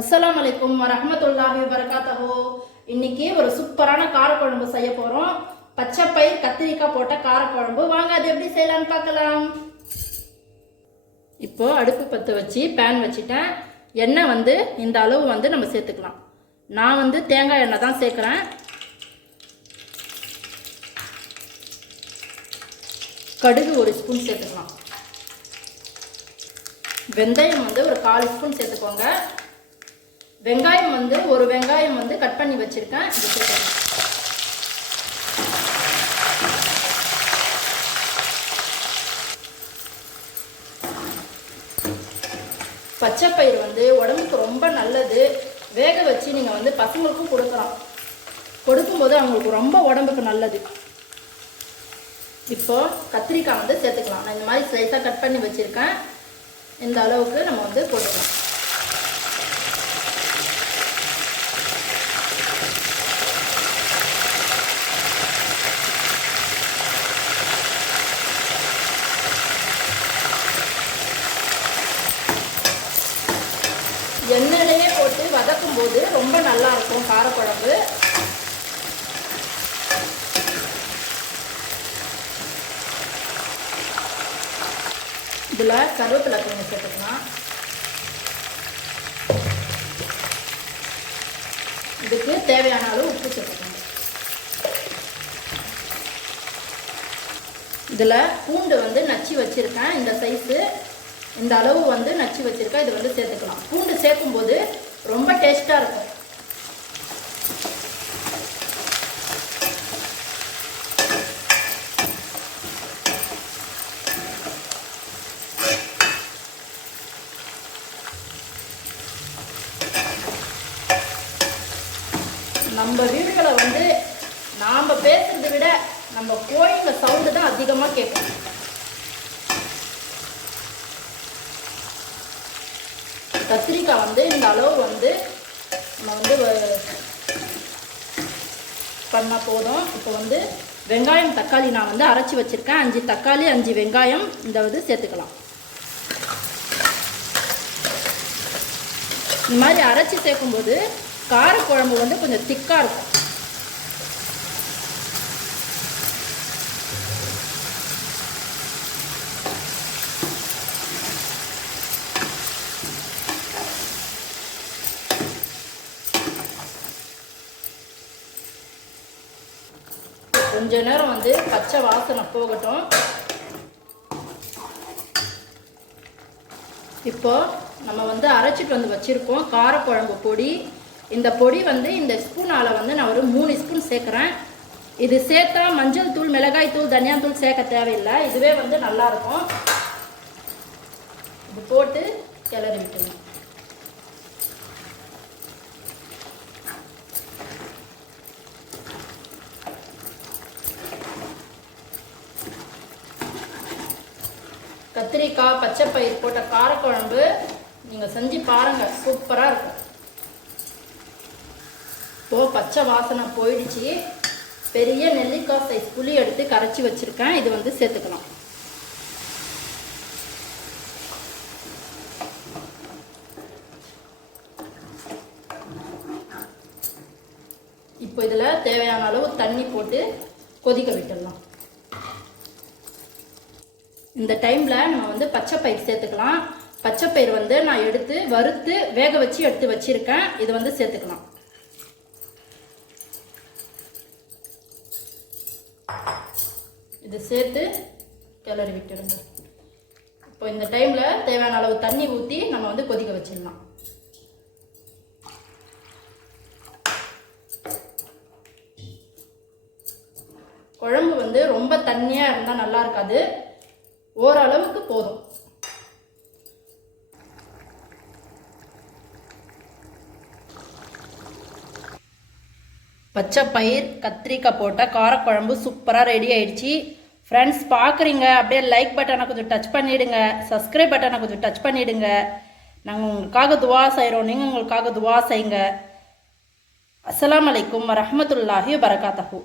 அஸ்லாம் அலைக்கும் ரஹமத்துல்லாஹி வரகாத்தஹோ இன்னைக்கு ஒரு சூப்பரான காரக்குழம்பு செய்ய போகிறோம் பச்சைப்பயிர் கத்திரிக்காய் போட்ட காரக்குழம்பு. வாங்க அது எப்படி செய்யலாம்னு பார்க்கலாம். இப்போ அடுப்பு பற்ற வச்சு பேன் வச்சுட்டேன். எண்ணெய் வந்து இந்த அளவு வந்து நம்ம சேர்த்துக்கலாம். நான் வந்து தேங்காய் எண்ணெய் தான் சேர்க்குறேன். கடுகு ஒரு ஸ்பூன் சேர்த்துக்கலாம். வெந்தயம் வந்து ஒரு கால் ஸ்பூன் சேர்த்துக்கோங்க. வெங்காயம் வந்து ஒரு வெங்காயம் வந்து கட் பண்ணி வச்சுருக்கேன். இது பச்சைப்பயிர் வந்து உடம்புக்கு ரொம்ப நல்லது. வேக வச்சு நீங்கள் வந்து பசங்களுக்கும் கொடுக்கலாம். கொடுக்கும்போது அவங்களுக்கு ரொம்ப உடம்புக்கு நல்லது. இப்போது கத்திரிக்காய் வந்து சேர்த்துக்கலாம். நான் இந்த மாதிரி ஸ்லைஸாக கட் பண்ணி வச்சுருக்கேன். இந்த அளவுக்கு நம்ம வந்து போட்டுக்கலாம். எண்ணெயிலேயே போட்டு வதக்கும் போது ரொம்ப நல்லா இருக்கும் காரக்குழம்பு. இதில் கருவேப்பிலை கொஞ்சம் சேர்த்துக்கலாம். இதுக்கு தேவையான அளவு உப்பு சேர்த்துக்கணும் இதில் பூண்டு வந்து நச்சு வச்சுருக்கேன். இந்த சைஸு இந்த அளவு வந்து நச்சு வச்சுருக்கேன் இது வந்து சேர்த்துக்கலாம். பூண்டு சேர்க்கும்போது ரொம்ப டேஸ்ட்டாக இருக்கும். நம்ம வீடுகளை வந்து நாம் பேசுறதை விட நம்ம கோயிலில் சவுண்டு தான் அதிகமாக கேட்கும். கத்திரிக்காய் வந்து இந்த அளவு வந்து நம்ம வந்து பண்ணால் போதும். இப்போ வந்து வெங்காயம் தக்காளி நான் வந்து அரைச்சி வச்சுருக்கேன். அஞ்சு தக்காளி அஞ்சு வெங்காயம் இந்த வந்து சேர்த்துக்கலாம். இந்த மாதிரி அரைச்சி சேர்க்கும்போது காரக்குழம்பு வந்து கொஞ்சம் திக்காக இருக்கும். கொஞ்ச நேரம் வந்து பச்சை வாசனை போகட்டும். இப்போ நம்ம வந்து அரைச்சிட்டு வந்து வச்சுருக்கோம் காரக்குழம்பு பொடி. இந்த பொடி வந்து இந்த ஸ்பூனால் வந்து நான் ஒரு மூணு ஸ்பூன் சேர்க்குறேன். இது சேர்த்தா மஞ்சள் தூள் மிளகாய் தூள் தனியா தூள் சேர்க்க தேவையில்லை. இதுவே வந்து நல்லாயிருக்கும் இது போட்டு கிளறி விட்டுருங்க கத்திரிக்காய் பச்சை பயிர் போட்ட காரக்குழம்பு நீங்கள் செஞ்சு பாருங்கள் சூப்பராக இருக்கும். இப்போது பச்சை வாசனை போயிடுச்சு. பெரிய நெல்லிக்காய் சைஸ் புளி எடுத்து கரைச்சி வச்சுருக்கேன். இது வந்து சேர்த்துக்கலாம். இப்போ இதில் தேவையான அளவு தண்ணி போட்டு கொதிக்க விட்டுடலாம். இந்த டைமில் நம்ம வந்து பச்சை பயிர் சேர்த்துக்கலாம். பச்சை பயிர் வந்து நான் எடுத்து வறுத்து வேக வச்சு எடுத்து வச்சிருக்கேன். இது வந்து சேர்த்துக்கலாம். இது சேர்த்து கிளறி விட்டுடுங்க. இப்போ இந்த டைமில் தேவையான அளவு தண்ணி ஊற்றி நம்ம வந்து கொதிக்க வச்சிடலாம். குழம்பு வந்து ரொம்ப தண்ணியாக இருந்தால் நல்லா இருக்காது. ஓரளவுக்கு போதும். பச்சை பயிர் கத்திரிக்காய் போட்ட காரக்குழம்பு சூப்பராக ரெடி ஆயிடுச்சு. ஃப்ரெண்ட்ஸ் பார்க்குறீங்க அப்படியே லைக் பட்டனை கொஞ்சம் டச் பண்ணிவிடுங்க சப்ஸ்கிரைப் பட்டனை கொஞ்சம் டச் பண்ணிவிடுங்க நாங்கள் உங்களுக்காக துவா செய்கிறோம் நீங்கள் உங்களுக்காக துவா செய்யுங்க. அஸ்லாம் அலைக்கும் வரமத்துல்லாஹி வரகாத்தஹூ